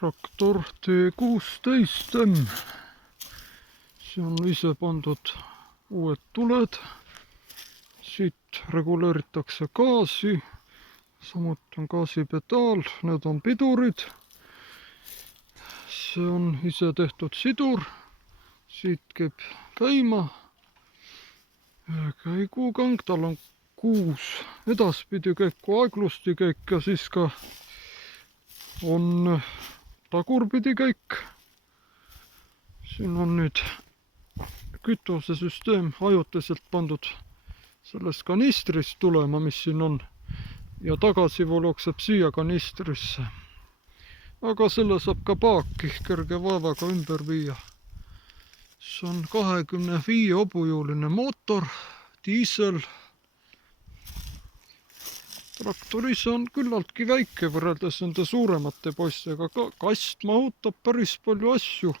Traktor T16M. See on ise pandud uued tuled. Siit reguleeritakse gaasi. Samuti on gaasipedaal, need on pidurid. See on ise tehtud sidur. Siit käib käima. Käigukang, tal on 6 edaspidi käiku, aeglusti käik ja siis ka on tagurpidi käik. Siin on nüüd kütusesüsteem ajutiselt pandud sellest kanistrist tulema, mis siin on. Ja tagasivool jookseb siia kanistrisse. Aga selle saab ka paaki kerge vaevaga ümber viia. See on 25 hobujõuline mootor, diisel. Traktor ise on küllaltki väike võrreldes nende suuremate poistega. Kast mahutab päris palju asju.